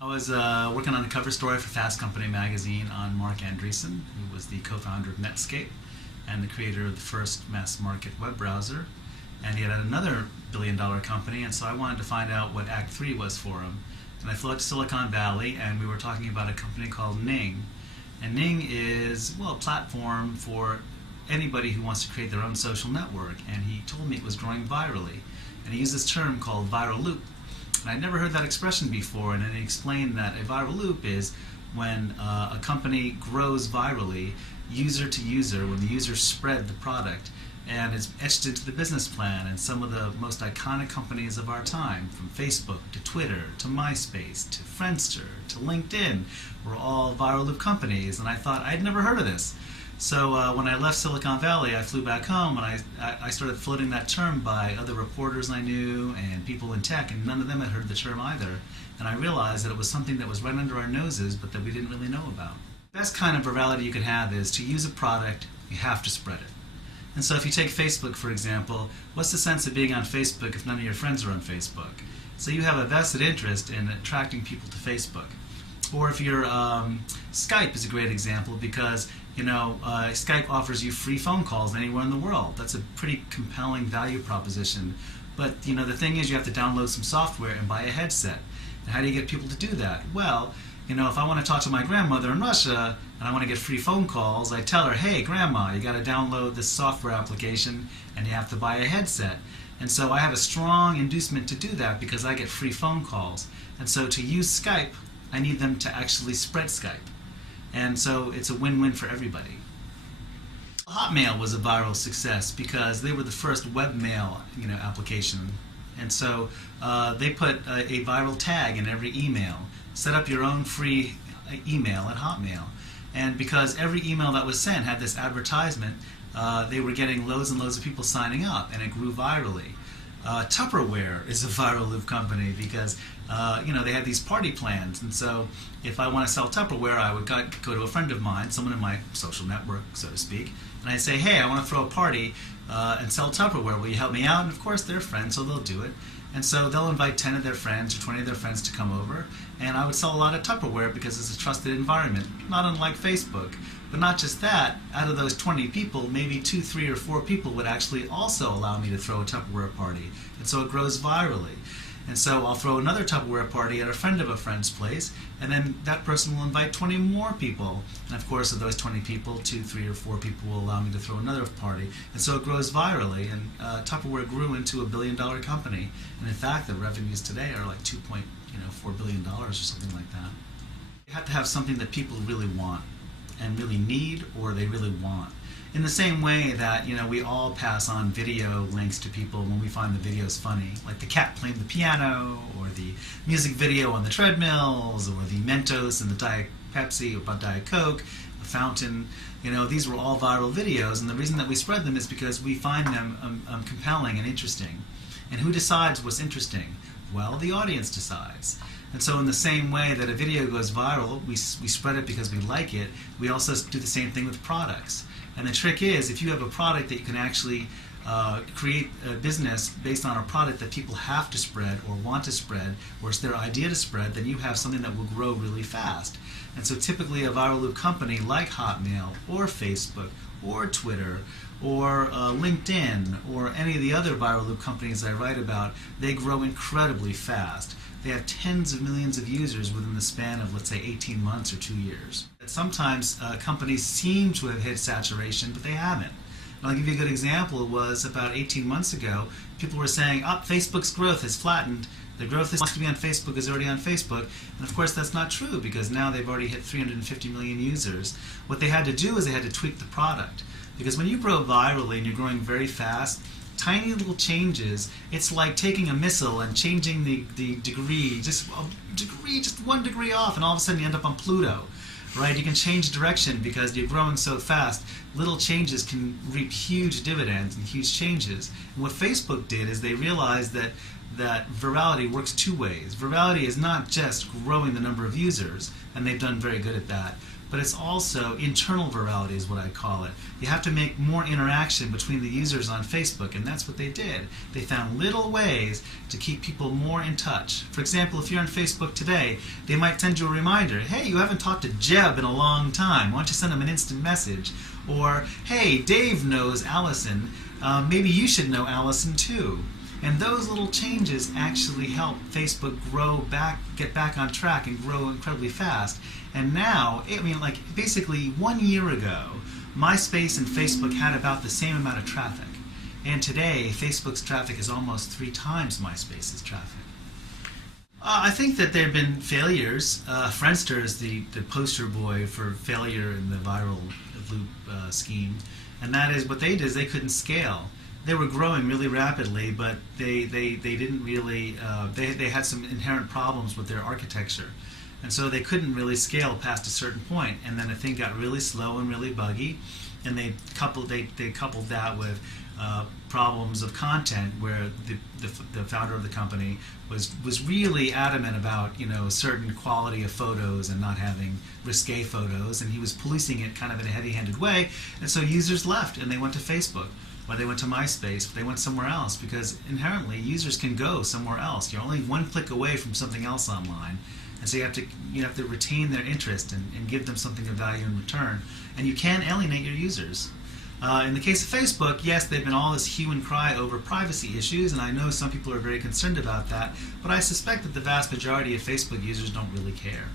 I was working on a cover story for Fast Company magazine on Mark Andreessen, who was the co-founder of Netscape and the creator of the first mass market web browser. And he had another billion-dollar company, and so I wanted to find out what Act 3 was for him. And I flew out to Silicon Valley, and we were talking about a company called Ning. And Ning is, well, a platform for anybody who wants to create their own social network. And he told me it was growing virally. And he used this term called viral loop. And I'd never heard that expression before, and then he explained that a viral loop is when a company grows virally, user to user, when the users spread the product, and it's etched into the business plan. And some of the most iconic companies of our time, from Facebook to Twitter to MySpace to Friendster to LinkedIn, were all viral loop companies, and I thought I'd never heard of this. So when I left Silicon Valley, I flew back home and I started floating that term by other reporters I knew and people in tech, and none of them had heard the term either. And I realized that it was something that was right under our noses, but that we didn't really know about. The best kind of virality you can have is to use a product, you have to spread it. And so if you take Facebook, for example, what's the sense of being on Facebook if none of your friends are on Facebook? So you have a vested interest in attracting people to Facebook. Or if you're, Skype is a great example because, Skype offers you free phone calls anywhere in the world. That's a pretty compelling value proposition. But, the thing is you have to download some software and buy a headset. And how do you get people to do that? Well, if I want to talk to my grandmother in Russia and I want to get free phone calls, I tell her, hey, Grandma, you got to download this software application and you have to buy a headset. And so I have a strong inducement to do that because I get free phone calls. And so to use Skype, I need them to actually spread Skype. And so it's a win-win for everybody. Hotmail was a viral success because they were the first webmail application. And so they put a viral tag in every email. Set up your own free email at Hotmail. And because every email that was sent had this advertisement, they were getting loads and loads of people signing up, and it grew virally. Tupperware is a viral loop company because they had these party plans, and so if I want to sell Tupperware, I would go to a friend of mine, someone in my social network, so to speak, and I'd say, hey, I want to throw a party and sell Tupperware. Will you help me out? And of course, they're friends, so they'll do it. And so they'll invite 10 of their friends or 20 of their friends to come over, and I would sell a lot of Tupperware because it's a trusted environment, not unlike Facebook. But not just that, out of those 20 people, maybe 2, 3, or 4 people would actually also allow me to throw a Tupperware party. And so it grows virally. And so I'll throw another Tupperware party at a friend of a friend's place, and then that person will invite 20 more people. And of course, of those 20 people, 2, 3, or 4 people will allow me to throw another party. And so it grows virally, and Tupperware grew into $1 billion company. And in fact, the revenues today are like $2.4 billion or something like that. You have to have something that people really want and really need, or they really want. In the same way that we all pass on video links to people when we find the videos funny, like the cat playing the piano, or the music video on the treadmills, or the Mentos and the Diet Pepsi or Diet Coke, the fountain. These were all viral videos, and the reason that we spread them is because we find them compelling and interesting. And who decides what's interesting? Well, the audience decides. And so in the same way that a video goes viral, we spread it because we like it, we also do the same thing with products. And the trick is, if you have a product that you can actually create a business based on a product that people have to spread or want to spread, or it's their idea to spread, then you have something that will grow really fast. And so typically a viral loop company like Hotmail or Facebook or Twitter or LinkedIn or any of the other viral loop companies I write about, they grow incredibly fast. They have tens of millions of users within the span of, let's say, 18 months or 2 years. Sometimes companies seem to have hit saturation, but they haven't. And I'll give you a good example. It was about 18 months ago. People were saying, Facebook's growth has flattened. The growth that wants to be on Facebook is already on Facebook. And of course, that's not true because now they've already hit 350 million users. What they had to do is they had to tweak the product. Because when you grow virally and you're growing very fast, tiny little changes, it's like taking a missile and changing the degree, just 1 degree off, and all of a sudden you end up on Pluto. Right? You can change direction because you're growing so fast. Little changes can reap huge dividends and huge changes. And what Facebook did is they realized that virality works 2 ways. Virality is not just growing the number of users, and they've done very good at that, but it's also internal virality is what I call it. You have to make more interaction between the users on Facebook, and that's what they did. They found little ways to keep people more in touch. For example, if you're on Facebook today, they might send you a reminder, hey, you haven't talked to Jeb in a long time, why don't you send him an instant message? Or, hey, Dave knows Allison, maybe you should know Allison too. And those little changes actually help Facebook get back on track and grow incredibly fast. And now, I mean, like basically 1 year ago, MySpace and Facebook had about the same amount of traffic. And today, Facebook's traffic is almost 3 times MySpace's traffic. I think that there have been failures. Friendster is the poster boy for failure in the viral loop scheme. And that is, what they did is they couldn't scale. They were growing really rapidly, but they didn't really, they had some inherent problems with their architecture. And so they couldn't really scale past a certain point. And then the thing got really slow and really buggy. And they coupled that with problems of content, where the founder of the company was really adamant about a certain quality of photos and not having risque photos, and he was policing it kind of in a heavy-handed way. And so users left and they went to Facebook. Or they went to MySpace, they went somewhere else, because inherently users can go somewhere else. You're only one click away from something else online, and so you have to retain their interest and give them something of value in return. And you can alienate your users. In the case of Facebook, yes, they've been all this hue and cry over privacy issues, and I know some people are very concerned about that, but I suspect that the vast majority of Facebook users don't really care.